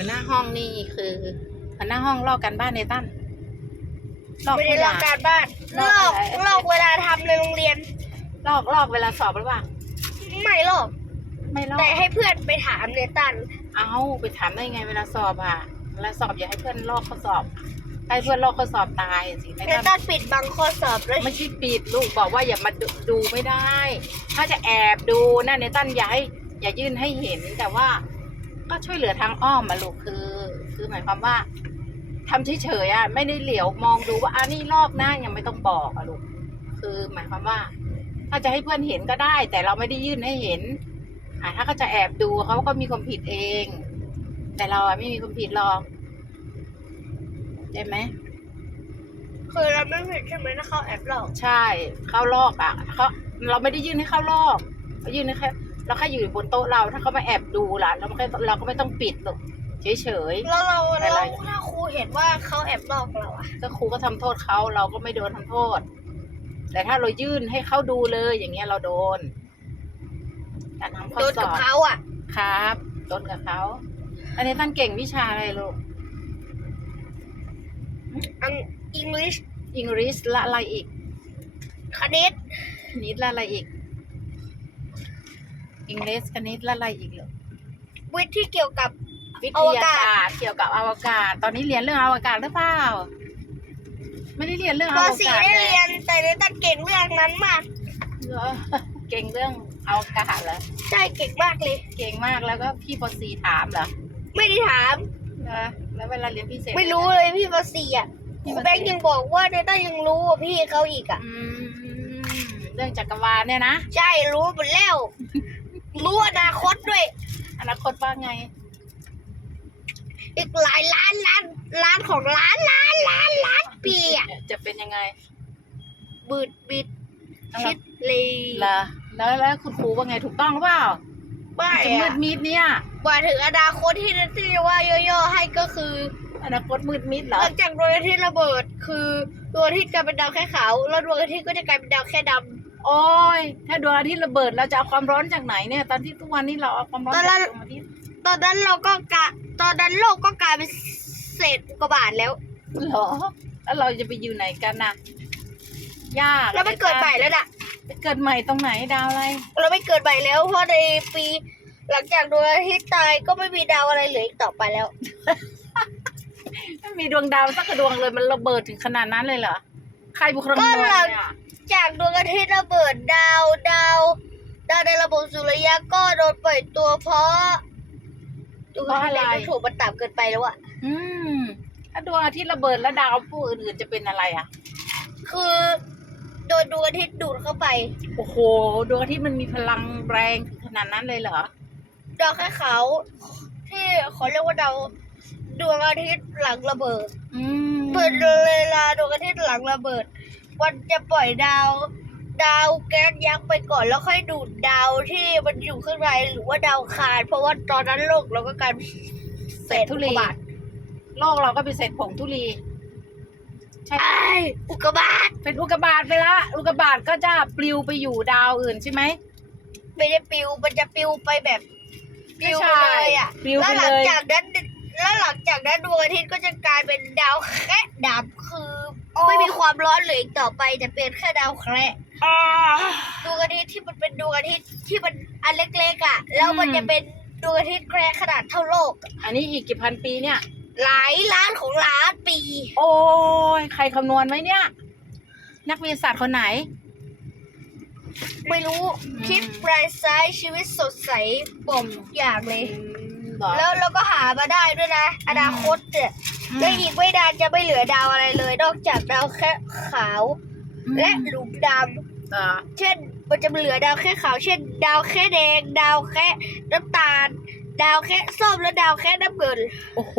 หัวหน้าห้องนี่คือหัวหน้าห้องลอกกันบ้านในตั้นลอกไม่ได้ลอกทุการบ้านลลออกกอะไรลอกเวลาทำในโรงเรียน ลอกลอกเวลาสอบหรือเปล่าไม่ลอก ไม่ลอกแต่ให้เพื่อนไปถามเนตันเอาไปถามได้ไงเวลาสอบอะเวลาสอบอย่าให้เพื่อนลอกข้อสอบให้เพื่อนลอกข้อสอบตายสิในเนตั้น ตันปิดบังข้อสอบเลยไม่ใช่ปิดลูกบอกว่าอย่ามาดูดูไม่ได้ ถ้าจะแอบดูนะในตั้นอย่าให้อย่ายื่นให้เห็นแต่ว่า ก็ช่วยเหลือทางอ้อมมาลูกคือ คือหมายความว่าทำเฉยๆอะไม่ได้เหลียวมองดูว่าอันนี้ลอกนะยังไม่ต้องบอกอะลูกคือหมายความว่า ถ้าจะให้เพื่อนเห็นก็ได้ แต่เราไม่ได้ยื่นให้เห็น อ่าถ้าเขาจะแอบดูเขาก็มีความผิดเอง แต่เราอะไม่มีความผิดหรอกใช่ไหมคือเราไม่ผิดใช่ไหมถ้าเขาแอบหลอก ใช่เข้าลอกอะเขาเราไม่ได้ยื่นให้เข้าลอกเรายื่นให้แค่ เราแค่อยู่บนโต๊ะเราถ้าเขามาแอบดูล่ะเราไม่เราก็ไม่ต้องปิดหรอกเฉยแล้วเราอะไร แล้วถ้าครูเห็นว่าเขาแอบหลอกเราอะๆก็ครูก็ทำโทษเขาเราก็ไม่โดนทำโทษ แต่ถ้าเรายื่นให้เขาดูเลยอย่างเงี้ยเราโดน การทำข้อโดนสกับอบเขาอะครับโดนกับเขาอันนี้ท่านเก่งวิชาอะไรลูกอังอังกฤษอังกฤษละอะไรอีกคณิตคณิตละอะไรอีก อังกฤษคณิตละอะไรอีกลูกวิทย์ที่เกี่ยวกับ วิทอวยากาศศาสตร์เกี่ยวกับอวกาศ ตอนนี้เรียนเรื่องอวกาศหรือเปล่า ไม่ได้เรียนเรื่องอปวสี่กาศได้เลยเรียนแต่เนตันเก่งเรื่องนั้นมาก เหรอเก่งเรื่องอวกาศเหรอใช่เก่งมากเลย เก่งมากแล้วก็พี่ปสีถามเหรอไม่ได้ถาม เหรอแล้วเวลาเรียนพิเศษ ไม่รู้เลยพี่ปสี่อะพี่คปรูสี่ แบงค์ยังบอกว่าเนตันยังรู้กว่าพี่เขาอีกอะอืมเรื่องจักรวาลเนี่ยนะ ใช่รู้หมดแล้ว รู้อนาคตด้วย อนาคตว่าไง อีกหลายล้านล้านล้านของล้านล้านล้านล้านปีอะจะเป็นยังไงบืดบิดแล้วชิดเลยเหรอแล้วแล้วคุณครูว่าไงถูกต้องหรือเปล่าไม่จะมือะดมิดเนี่ยกว่าถึงอนาคตที่ที่ว่าย่อๆให้ก็คือ อนาคตมืดมิดเหรหอลังจากดวงอาทิตย์ระเบิด คือดวงอาทิตย์จะเป็นดาวแค่ขาวแล้วดวงอาทิตย์ก็จะกลายเป็นดาวแค่ด โอ้ยถ้าดวงอาทิตย์ระเบิดเราจะเอาความร้อนจากไหนเนี่ย ตอนที่ทุกวันนี้เราเอาความร้อนจากดวงอาทิตย์ำตอนนั้นเราก็กะตอนนั้นโลกก็กลายเป็นเศษอุกกาบาตแล้วเหรอ แล้วเราจะไปอยู่ไหนกันน่ะยากเราไม่เกิดใหม่แล้วน่ะไปเกิดใหม่ตรงไหนดาวอะไร เราไม่เกิดใหม่แล้ว เพราะในปี หลังจากดวงอาทิตย์ตายก็ไม่มีดาวอะไรเหลืออีกต่อไปแล้วไม่มีดวงดาวสักดวงเลยมันระเบิดถึงขนาดนั้นเลยเหรอใครบุกครองก็นวลเราเนี่ย จากดวงอาทิตย์ระเบิดดาวดาวดาวในระบบสุริยะก็โดนปล่อยตัวเพราะดวงอาทิตย์เล็กมันถูกมันต่ำเกินไปแล้วอะอืมถ้าดวงอาทิตย์ระเบิดแล้วดาวผู้อื่นๆจะเป็นอะไรอะ คือโดนดวงอาทิตย์ดูดเข้าไป โอ้โหดวงอาทิตย์มันมีพลังแรงถึงขนาดนั้นเลยเหรอดาวแค่ขาวที่เขาเรียกว่าดาวดวงอาทิตย์หลังระเบิดอืม เปิดเวลาดวงอาทิตย์หลังระเบิด มันจะปล่อยดาว ดาวแก๊สยักษ์ไปก่อนแล้วค่อยดูดดาวที่มันอยู่ข้างในหรือว่าดาวคารเพราะว่าตอนนั้นโลกเราก็กลายเป็นเศษทุลี อุกกาบาตโลกเราก็เป็นเศษผงทุลี ใช่ ไอ้อุกกาบาตเป็นอุกกาบาตไปละ อุกกาบาตก็จะปลิวไปอยู่ดาวอื่นใช่ไหม ไม่ได้ปิวมันจะปิวไปแบบปิวไม่ไปใช่เลยอะปลิวแล้ไปวหลัเลยจากนั้นแล้วหลังจากนั้นดวงอาทิตย์ก็จะกลายเป็นดาวแค่ดำคืออไม่มี ความร้อนเหลืออีกต่อไปแต่เป็นแค่ดาวแคระดวงอาทิตย์ที่มันเป็นดวงอาทิตย์ที่มันอันเล็กๆอะ แล้วมันจะเป็นดวงอาทิตย์แคระขนาดเท่าโลก อันนี้อีกกี่พันปีเนี่ย หลายล้านของล้านปี โอ้ยใครคำนวณไว้เนี่ย นักวิทยาศาสตร์คนไหน ไม่รู้อืมคิดปลายซ้ายชีวิตสดใสบอกทุกอย่างเลยบอกแล้วเราก็หามาได้ด้วยนะ อนาคตเนี่ยอืม และอีกไม่นานจะไม่เหลือดาวอะไรเลย นอกจากดาวแค่ขาวอืมและหลุมดเหรอำเช่น มันจะเหลือดาวแค่ขาว เช่น ดาวแค่แดง ดาวแค่น้ำตาล ดาวแค่ส้มและดาวแค่น้ำเงิน โอ้โห